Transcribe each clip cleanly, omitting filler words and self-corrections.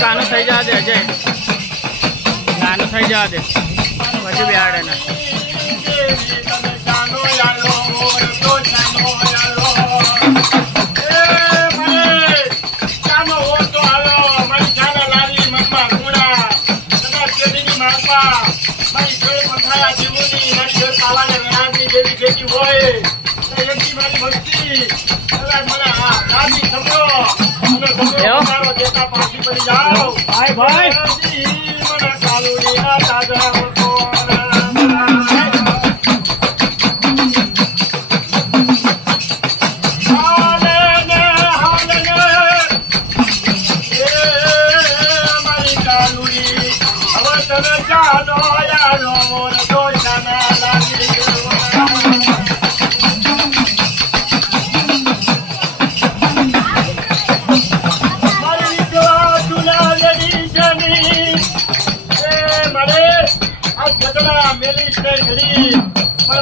ગાનું થઈ જવા દે અજય, ગાનું થઈ જવા દે પછી બિહાડે ને. ભાઈ ભાઈ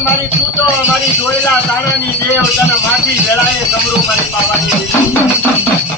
મારી તું તો મારી જોયેલા તાણાની દેવ તને માથી જળાએ સમરું મારી પાવાની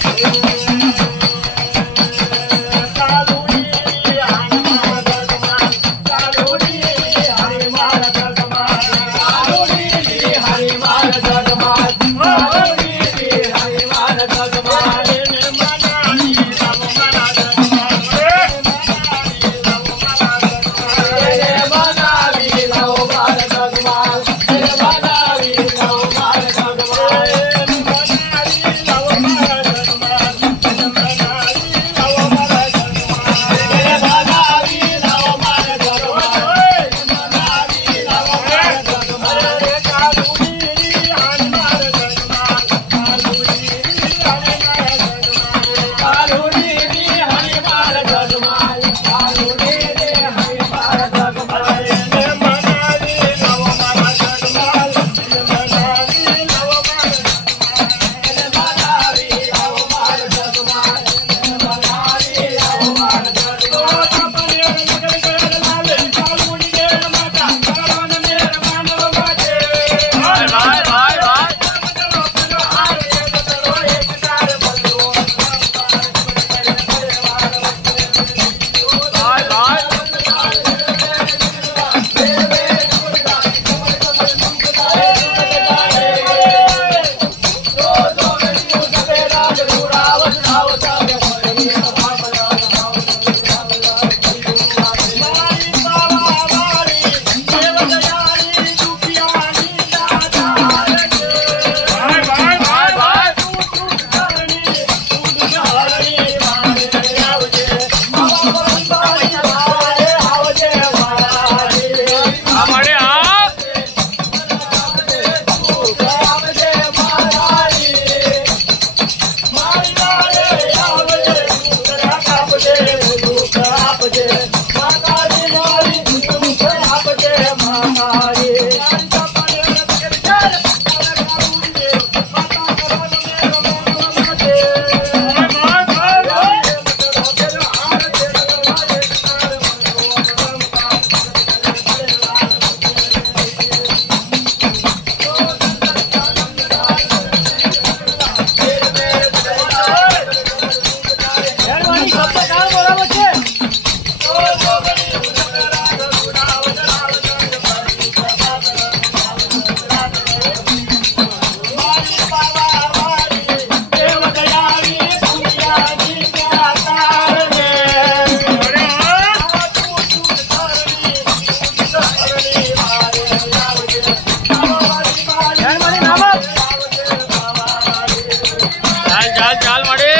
ચાલ ચાલ ચાલ મળે.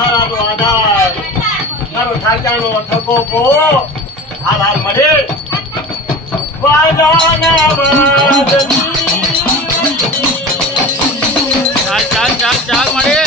પથારાનો આધાર મારો ઠાક્યાનો ઠકોકો હાલ હાલ મળે વાદાના વાદની ચાલ ચાલ ચાલ ચાલ મળે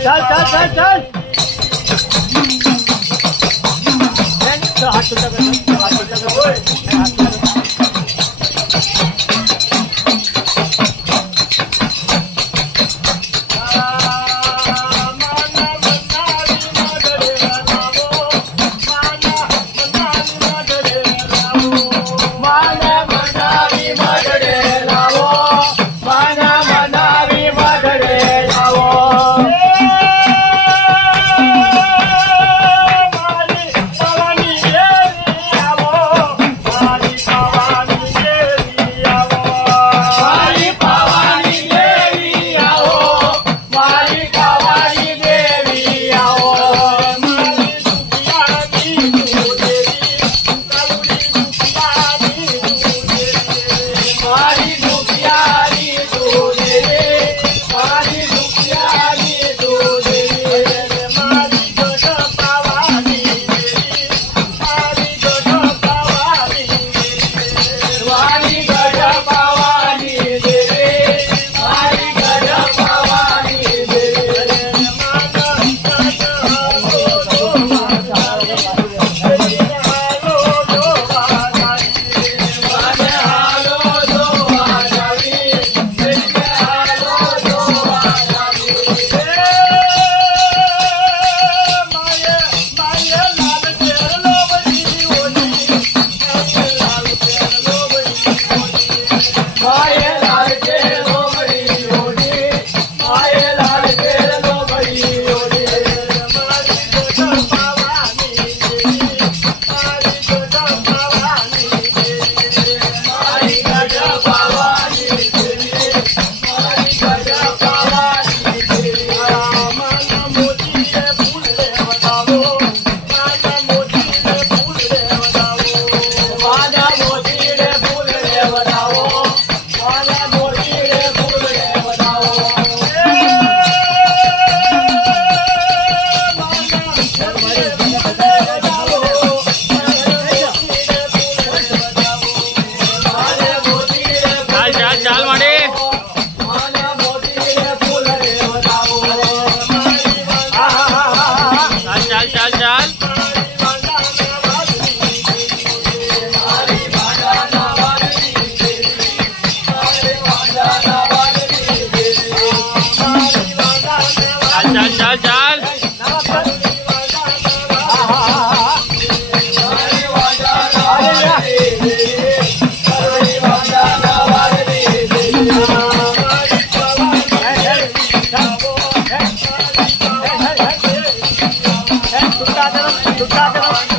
चल चल चल चल हाथ छुट्टा कर हाथ छुट्टा कर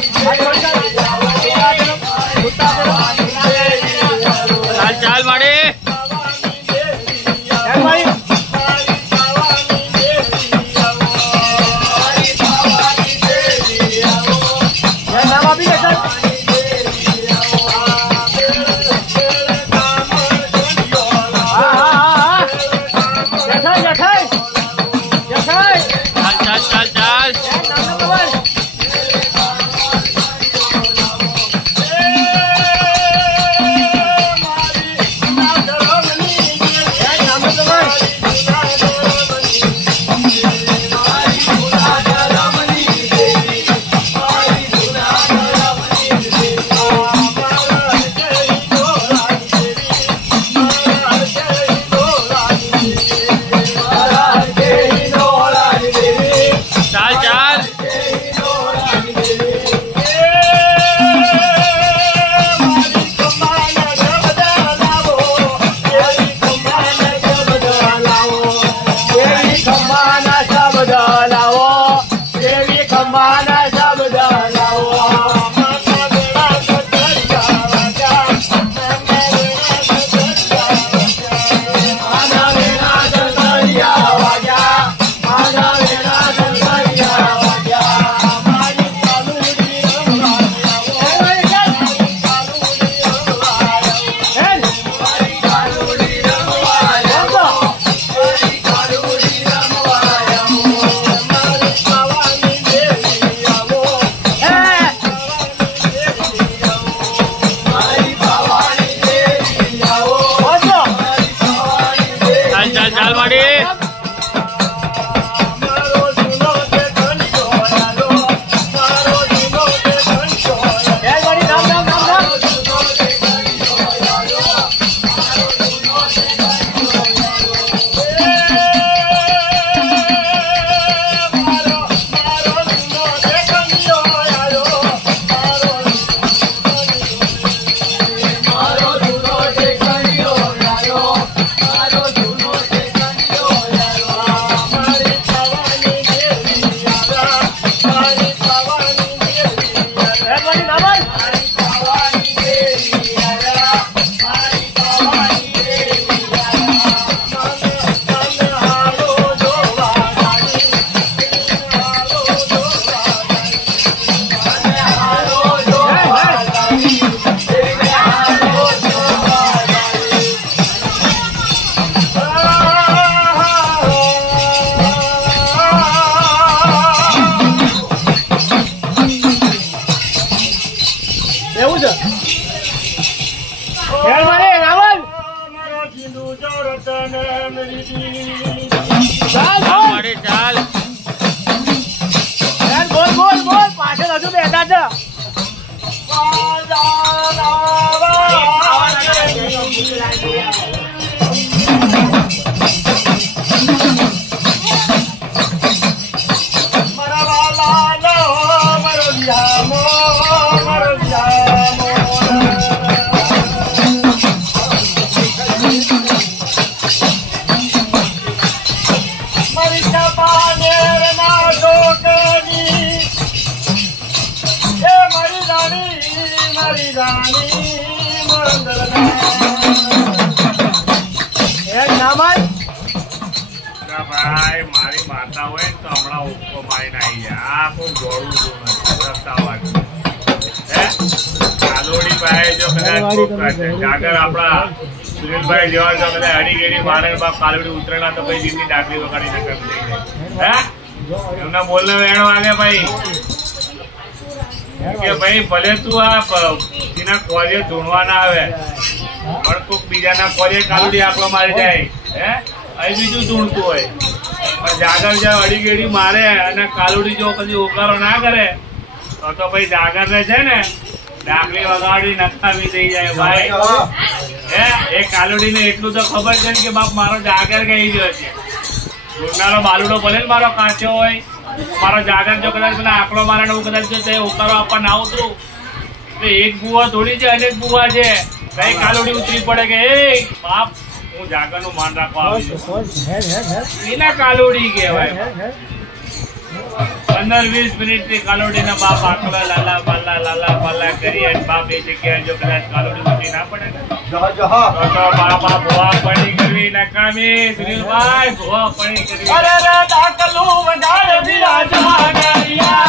બદલાવો હજુ બેઠા છે. ભાઈ મારી માતા હોય ને તો હમણાં ઉભો મારી નાખી જાય. આ કોઈ જોડું કાલોડી ભાઈ જો કદાચ જાગર આપડા સુરેશભાઈ જેવા જો કદાચ અડીગેડી મારે બાપ કાલોડી ઉતરેલા તો ભાઈ જીતની ડાકરી વગાડી નકર થઈ જાય. એમના બોલને વેણો આગે ભાઈ કે ભાઈ ભલે તું આ એના કોલેજ ધૂણવા ના આવે પણ કોઈક બીજાના કોલેજ કાલોડી આંકડો મારી જાય. અહીં બીજું ધૂણતું હોય પણ જાગર જો અડીગેડી મારે અને કાલોડી જો કદી ઓકારો ના કરે તો ભાઈ જાગર ને છે ને ડાકલી વગાડી નકામી થઈ જાય ભાઈ. એ કાલોડી ને એટલું તો ખબર છે ને કે બાપ મારો જાગર કઈ ગયો છે. ધૂણનારો બાલુડો ભલે મારો કાચો હોય મારો જાગર જો કદાચ મને આંકડો મારે ને હું કદાચ જો ઓકારો આપવા ના ઉતરું એટલે એક બુવા થોડી છે અનેક બુવા છે. કઈ કાલોડી ઉતરી પડે કે એ બાપ હું જાગર નું માન રાખવા આવી એના કાલોડી કહેવાય. 15-20 મિનિટ થી કાલોડી ના બાપ આકલા લાલા પાલા કરી બાપ એ જગ્યાએ જો કદાચ કાલોડી ઉતરી ના પડે ને તો બાપા ભોવા પડી કરવી નકામી. સુનિલભાઈ ભોવા પડી કરવી. અરે રે ડાકલું વગાડ બિરાજા ગરિયા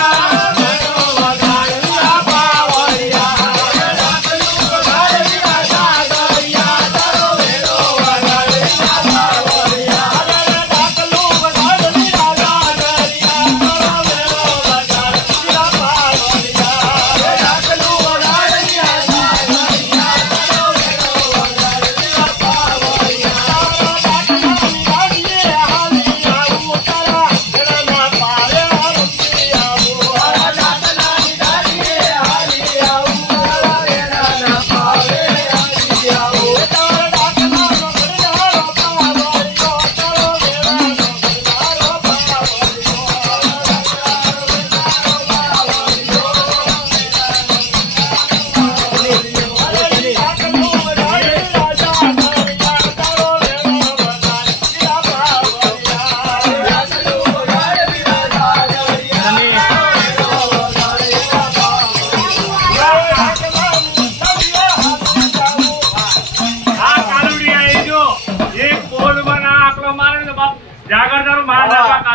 જાગર તારું માર